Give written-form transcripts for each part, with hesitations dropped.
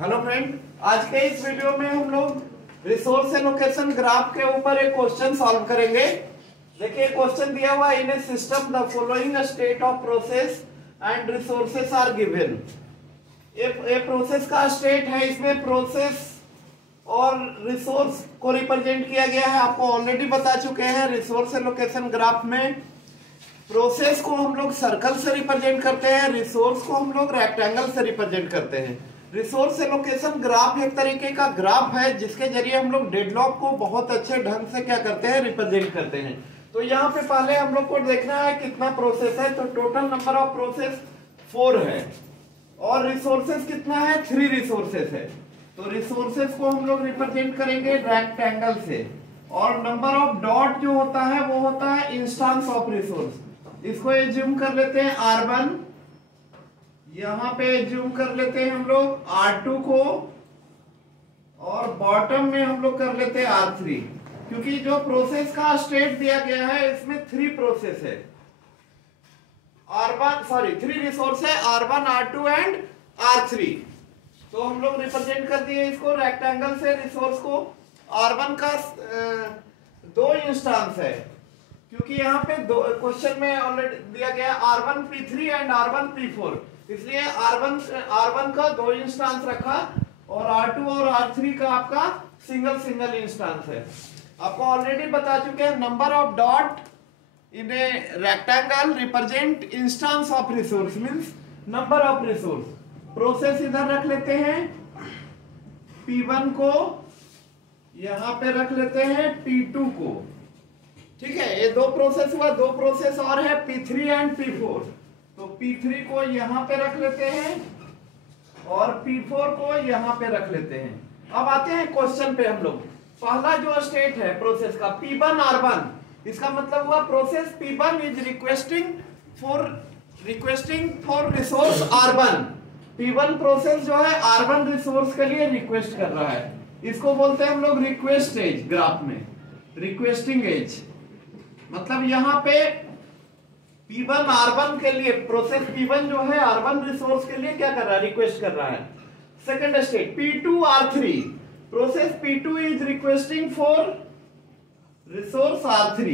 Hello friend, आज के इस वीडियो में हम लोग रिसोर्स एलोकेशन ग्राफ के ऊपर एक क्वेश्चन सॉल्व करेंगे। देखिए क्वेश्चन दिया हुआ, in a system the following state of process and resources are given. ये प्रोसेस का स्टेट है, इसमें प्रोसेस और रिसोर्स को रिप्रेजेंट किया गया है। आपको ऑलरेडी बता चुके हैं, रिसोर्स एलोकेशन ग्राफ में प्रोसेस को हम लोग सर्कल से रिप्रेजेंट करते हैं, रिसोर्स को हम लोग रेक्टेंगल से रिप्रेजेंट करते हैं। रिसोर्स एलोकेशन ग्राफ एक तरीके का ग्राफ है जिसके जरिए हम लोग डेडलॉक को बहुत अच्छे ढंग से क्या करते हैं, रिप्रेजेंट करते हैं। तो यहाँ पे पहले हम लोग को देखना है कितना प्रोसेस है। तो टोटल नंबर ऑफ प्रोसेस 4 है और रिसोर्सेस कितना है, 3 रिसोर्सेस है। तो रिसोर्सेस को हम लोग रिप्रेजेंट करेंगे रेक्टेंगल से, और नंबर ऑफ डॉट जो होता है वो होता है इंस्टेंस ऑफ रिसोर्स। इसको एज्यूम कर लेते हैं R1, यहां पे एज्यूम कर लेते हैं हम लोग R2 को, और बॉटम में हम लोग कर लेते हैं R3, क्योंकि जो प्रोसेस का स्टेट दिया गया है इसमें 3 प्रोसेस है, 3 रिसोर्स है, R1, R2 एंड R3। तो हम लोग रिप्रेजेंट कर दिए इसको रेक्टेंगल से। रिसोर्स को R1 का 2 इंस्टेंस है, क्योंकि यहाँ पे क्वेश्चन में ऑलरेडी दिया गया R1 P3 and R1 P4, इसलिए R1 का 2 इंस्टेंस रखा और R2 और R3 का आपका सिंगल इंस्टेंस है। आपको ऑलरेडी बता चुके हैं, number of dot in a rectangle represent instance of resource, means number of resource. Process इधर रख लेते हैं, P1 को यहां पे रख लेते हैं, P2 को। ठीक है, ये 2 प्रोसेस हुआ, 2 प्रोसेस और है P3 एंड P4। तो P3 को यहां पे रख लेते हैं और P4 को यहां पे रख लेते हैं। अब आते हैं क्वेश्चन पे हम लोग। पहला जो स्टेट है प्रोसेस का P1 R1, इसका मतलब हुआ process P1 is requesting for resource R1। P1 process जो है R1 रिसोर्स के लिए रिक्वेस्ट कर रहा है, इसको बोलते हैं हम लोग रिक्वेस्ट एज। ग्राफ में रिक्वेस्टिंग एज मतलब यहाँ पे P1 R1 के लिए, प्रोसेस P1 जो है R1 रिसोर्स के लिए क्या कर रहा है, रिक्वेस्ट कर रहा है। Second state P2 R3, process P2 is requesting for resource R3।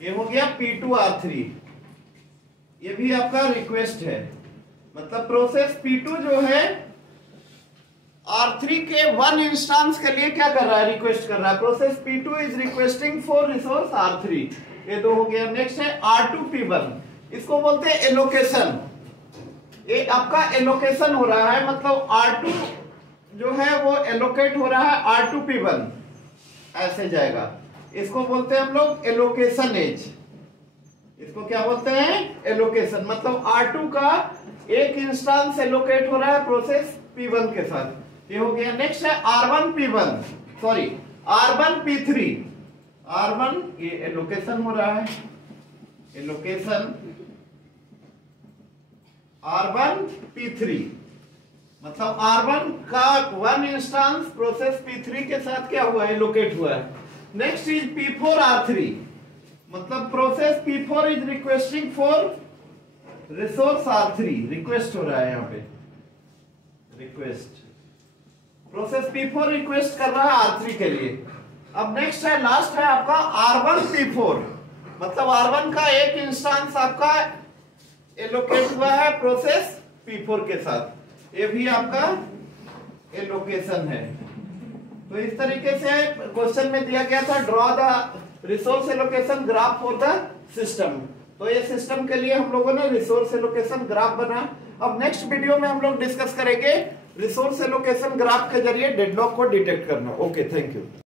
ये हो गया P2 R3, ये भी आपका रिक्वेस्ट है। मतलब प्रोसेस P2 जो है R3 के 1 इंस्टेंस के लिए क्या कर रहा है, रिक्वेस्ट कर रहा है। Process P2 is requesting for resource R3, ये 2 हो गया। नेक्स्ट है R2 P1, इसको बोलते हैं एलोकेशन। ये आपका एलोकेशन हो रहा है, मतलब R2 जो है वो एलोकेट हो रहा है R2 P1, ऐसे जाएगा। इसको बोलते हैं हम लोग एलोकेशन एज। इसको क्या बोलते हैं, एलोकेशन। मतलब R2 का 1 इंस्टेंस एलोकेट हो रहा है प्रोसेस P1 के साथ, ये हो गया। नेक्स्ट है R1 P3। R1 ये एलोकेशन हो रहा है, एलोकेशन R1 P3, मतलब R1 का 1 इंस्टेंस प्रोसेस P3 के साथ क्या हुआ है, एलोकेट हुआ है। नेक्स्ट इज P4 R3, मतलब process P4 is requesting for resource R3, request हो रहा है यहाँ पे, रिक्वेस्ट। प्रोसेस P4 रिक्वेस्ट कर रहा है R3 के लिए। अब नेक्स्ट है, लास्ट है आपका R1 P4, मतलब R1 का 1 इंस्टेंस आपका एलोकेट हुआ है प्रोसेस P4 के साथ, ये भी आपका एलोकेशन है। तो इस तरीके से क्वेश्चन में दिया गया था, draw the resource allocation graph for the system. तो ये सिस्टम के लिए हम लोगों ने रिसोर्स एलोकेशन ग्राफ बना। अब नेक्स्ट वीडियो में हम लोग डिस्कस करेंगे रिसोर्स एलोकेशन ग्राफ के जरिए डेडलॉक को डिटेक्ट करना। Okay, thank you.